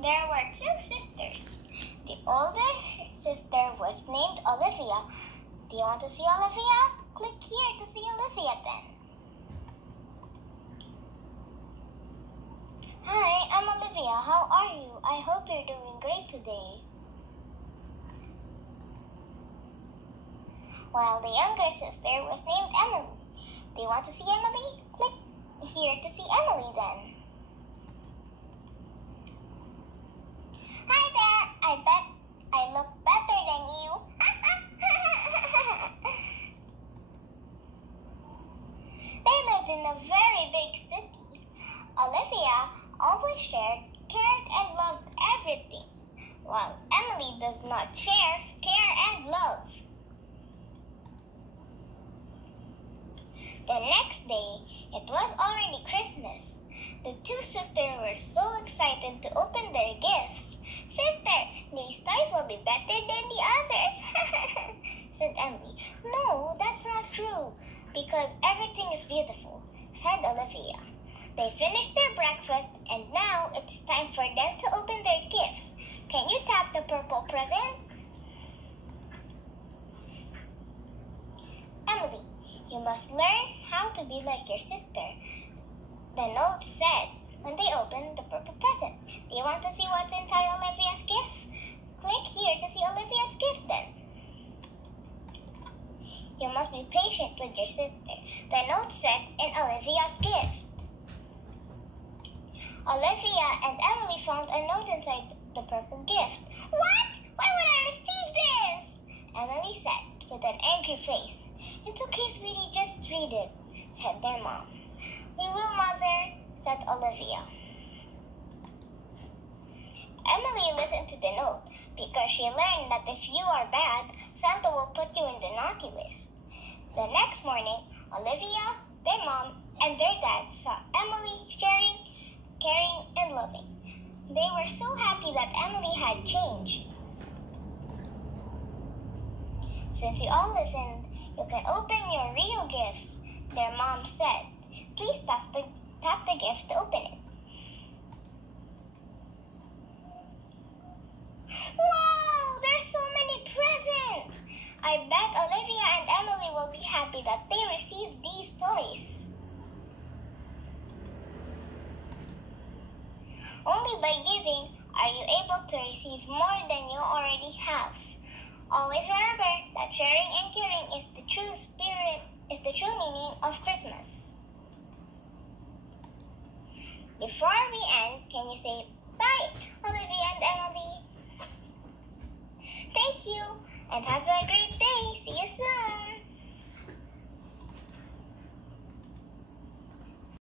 There were two sisters. The older sister was named Olivia. Do you want to see Olivia? Click here to see Olivia then. Hi, I'm Olivia. How are you? I hope you're doing great today. While the younger sister was named Emily. Do you want to see Emily? Click here to see Emily then. Hi there! I bet I look better than you. They lived in a very big city. Olivia always shared, cared, and loved everything, while Emily does not share, care, and love. The next day, it was already Christmas. The two sisters were so excited to open their gifts. Sister, these toys will be better than the others, said Emily. No, that's not true, because everything is beautiful, said Olivia. They finished their breakfast, and now it's time for them to open their gifts. Can you tap the purple present? Emily, you must learn how to be like your sister, the note said when they opened the purple present. Do you want to see what's inside Olivia's gift? Click here to see Olivia's gift then. You must be patient with your sister, the note said in Olivia's gift. Olivia and Emily found a note inside the purple gift. What? Why would I receive this? Emily said with an angry face. It's okay, sweetie, just read it, said their mom. We will, Mother, said Olivia. Emily listened to the note because she learned that if you are bad, Santa will put you in the naughty list. The next morning, Olivia, their mom, and their dad saw Emily sharing, caring, and loving. They were so happy that Emily had changed. Since you all listened, you can open your real gifts, their mom said. Please tap the gift to open it. Wow, there's so many presents! I bet Olivia and Emily will be happy that they received these toys. Only by giving are you able to receive more than you already have. Always remember that sharing and caring is the true meaning of Christmas. Before we end, can you say bye, Olivia and Emily? Thank you, and have a great day. See you soon.